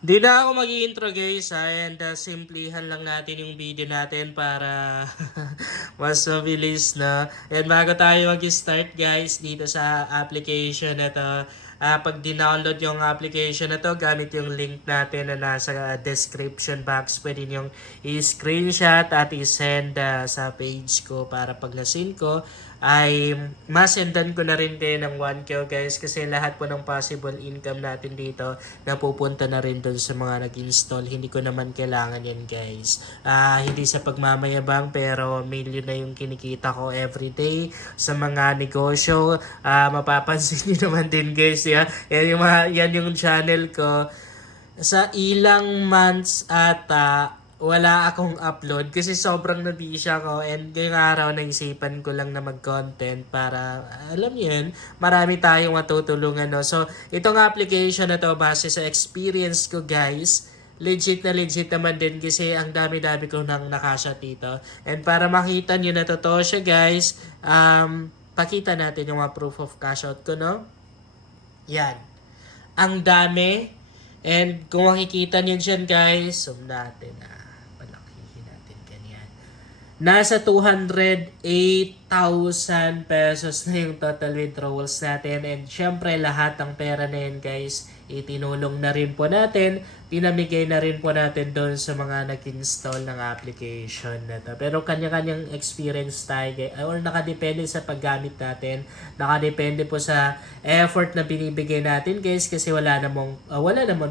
Di na ako mag-intro guys and simplihan lang natin yung video natin para mas mabilis na. And bago tayo mag-start guys dito sa application na to, pag dinownload yung application na to, gamit yung link natin na nasa description box. Pwede nyo i-screenshot at i-send sa page ko para pag nasin ko ay masendan ko na rin kayo ng 1K guys kasi lahat po ng possible income natin dito napupunta na rin doon sa mga nag-install. Hindi ko naman kailangan yan guys. Hindi sa pagmamayabang pero million na yung kinikita ko everyday sa mga negosyo. Mapapansin nyo naman din guys. Yan yung channel ko. Sa ilang months ata wala akong upload kasi sobrang nabisi ako and ngayong araw naisipan ko lang na mag-content para alam niyo yun, marami tayong matutulungan no. So, itong application na to base sa experience ko guys, legit na legit naman din kasi ang dami-dami ko nang nakasya dito. And para makita niyo na totoo siya guys, pakita natin yung mga proof of cash out ko no. Yan. Ang dami. And kung makikita niyo dyan guys, zoom natin palakihin natin ganyan. Nasa 208,000 pesos na yung total withdrawals natin. And syempre lahat ng pera na yun guys, itinulong na rin po natin. Pinamigay na rin po natin doon sa mga nag-install ng application na to. Pero kanya-kanyang experience tayo guys. Or nakadepende sa paggamit natin. Nakadepende po sa effort na binibigay natin guys. Kasi wala naman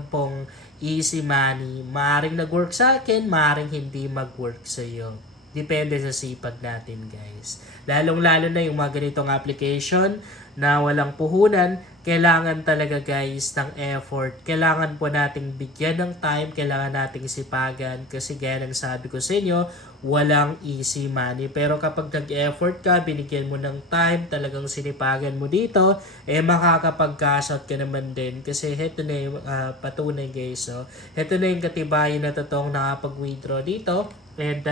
pong easy money. Maaring nag-work sa akin, maaring hindi mag-work sa iyo. Depende sa sipag natin guys. Lalong-lalo na yung mga ganitong application na walang puhunan, kailangan talaga guys ng effort. Kailangan po nating bigyan ng time, kailangan nating sipagan kasi gaya ng sabi ko sa inyo, walang easy money. Pero kapag nag-effort ka, binigyan mo ng time, talagang sinipagan mo dito, makakapag-cash out ka naman din. Kasi heto na yung patunay guys. So, heto na yung katibayan na totoong nakapag-withdraw dito. And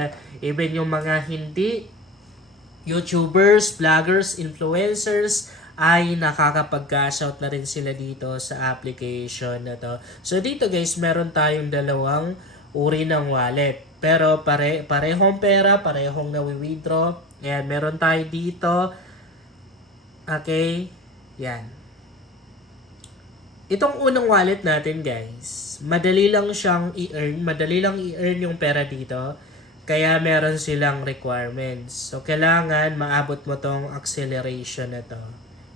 even yung mga hindi YouTubers, vloggers, influencers ay nakakapag-cash out na rin sila dito sa application na to. So dito guys, meron tayong dalawang uri ng wallet. Pero parehong pera, parehong nawi-withdraw. Ayan, meron tayo dito. Okay, yan. Itong unang wallet natin guys, madali lang siyang i-earn. Madali lang i-earn yung pera dito. Kaya meron silang requirements. So, kailangan maabot mo tong acceleration na to.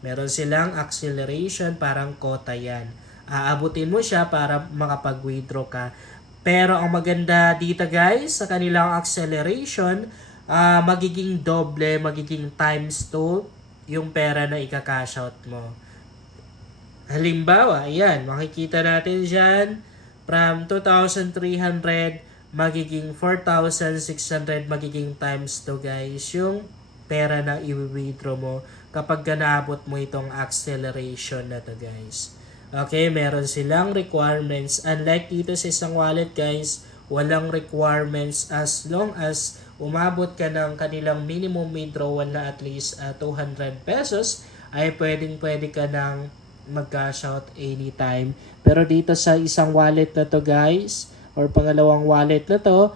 Meron silang acceleration, parang quota yan. Aabutin mo siya para makapag-withdraw ka. Pero ang maganda dito guys, sa kanilang acceleration, magiging doble, magiging times 2 yung pera na ika-cash out mo. Halimbawa, ayan, makikita natin dyan, from 2,300 magiging 4,600 magiging times to guys yung pera na i-withdraw mo kapag naabot mo itong acceleration na to guys. Okay, meron silang requirements. Unlike dito sa isang wallet guys, walang requirements as long as umabot ka ng kanilang minimum withdrawal na at least 200 pesos ay pwede ka ng mag-cash out anytime. Pero dito sa isang wallet na to guys, or pangalawang wallet na to,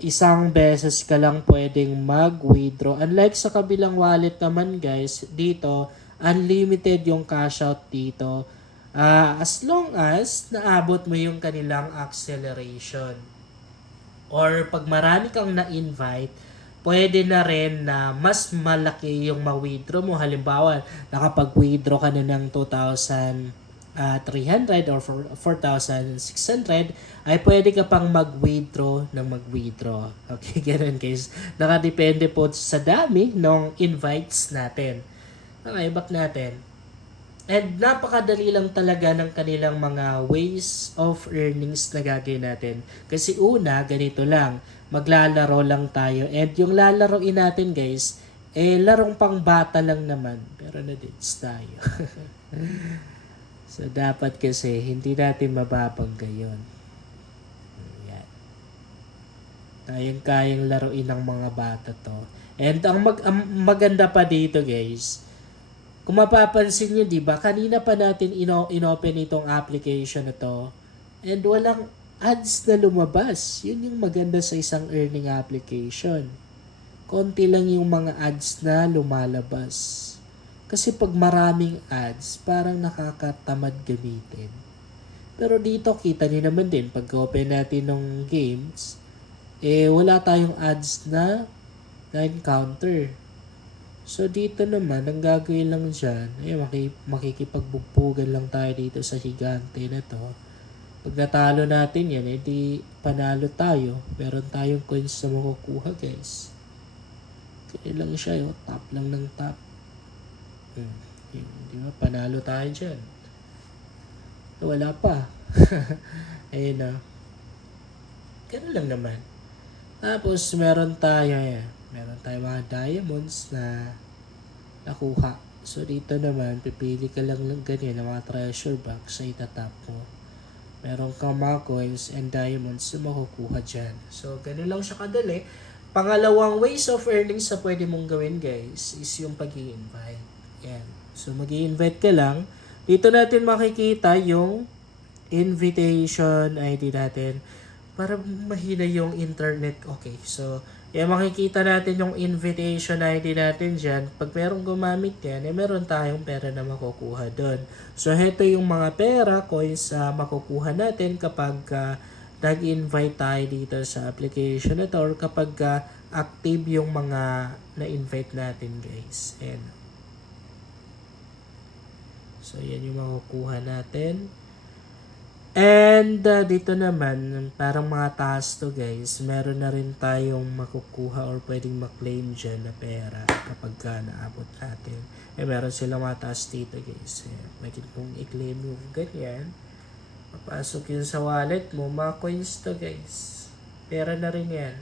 isang beses ka lang pwedeng mag-withdraw. Unlike sa kabilang wallet naman guys, dito, unlimited yung cash out dito. As long as naabot mo yung kanilang acceleration. Or pag marami kang na-invite, pwede na rin na mas malaki yung ma-withdraw mo. Halimbawa, nakapag-withdraw ka na ng 2,300 or 4,600 ay pwede ka pang mag-withdraw ng mag-withdraw. Okay, ganun guys. Nakadepende po sa dami ng invites natin. Okay, back natin. And napakadali lang talaga ng kanilang mga ways of earnings na gagawin natin. Kasi una, ganito lang. Maglalaro lang tayo. And yung lalaroin natin guys, larong pang bata lang naman. Pero na-ditch tayo. So, dapat kasi hindi natin mababangga yun. Ayan. Kayang-kayang laruin ng mga bata to. And ang maganda pa dito guys, kung mapapansin nyo, di ba, kanina pa natin inopen itong application na to. And walang ads na lumabas. Yun yung maganda sa isang earning application. Konti lang yung mga ads na lumalabas. Kasi pag maraming ads, parang nakakatamad gamitin. Pero dito kita niyo naman din, pag open natin ng games, wala tayong ads na na-encounter. So dito naman, ang gagawin lang dyan, makikipagbugbugan lang tayo dito sa higante na to. Pag natalo natin yan, edi panalo tayo. Meron tayong coins na makukuha, guys. Kaya lang siya, top lang ng top. Di ba? Panalo tayo dyan. Wala pa. Ayun na. Ganun lang naman. Tapos, meron tayo mga diamonds na nakuha. So, dito naman, pipili ka lang ganyan ng mga treasure box sa itatap mo. Meron kang mga coins and diamonds na makukuha dyan. So, ganun lang siya kadali. Pangalawang ways of earnings na pwede mong gawin, guys, is yung pag-i-invite. Yan. So, mag-i-invite ka lang. Dito natin makikita yung invitation ID natin. Para mahina yung internet. Okay. So, makikita natin yung invitation ID natin dyan. Pag merong gumamit yan, meron tayong pera na makukuha doon. So, heto yung mga pera, coins makukuha natin kapag nag-invite tayo dito sa application na to or kapag active yung mga na-invite natin, guys. Ayan. So, yan yung makukuha natin. And dito naman, parang mga task to, guys. Meron na rin tayong makukuha or pwedeng maklaim dyan na pera kapag naabot natin. Meron silang mga task dito, guys. Pwede kong i-claim yung ganyan. Papasok yun sa wallet mo. Mga coins to, guys. Pera na rin yan.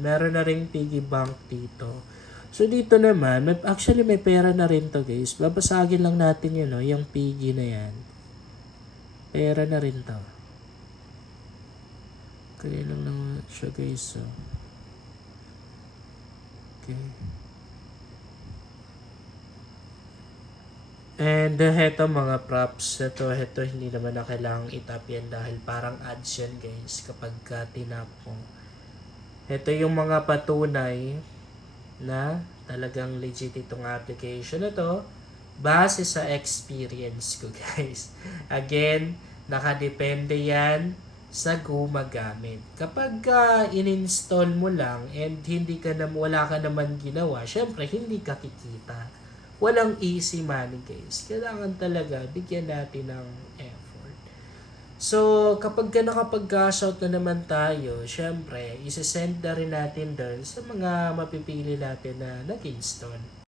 Meron na rin piggy bank dito. So dito naman, actually may pera na rin to, guys. Babasagin lang natin yun, no? Yung piggy na yan. Pera na rin to. Kaya lang naman siya, guys. So. Okay. And heto mga props. Heto hindi naman na kailangang itap yan dahil parang ads yan, guys, kapag tinap mo. Heto yung mga patunay na talagang legit itong application na to. Base sa experience ko, guys. Again, nakadepende yan sa gumagamit. Kapag in-install mo lang and wala ka naman ginawa, syempre hindi ka kikita. Walang easy money, guys. Kailangan talaga bigyan natin ng effort. So, kapag nakapag-cash out na naman tayo, syempre, isesend na rin natin doon sa mga mapipili natin na nag-install.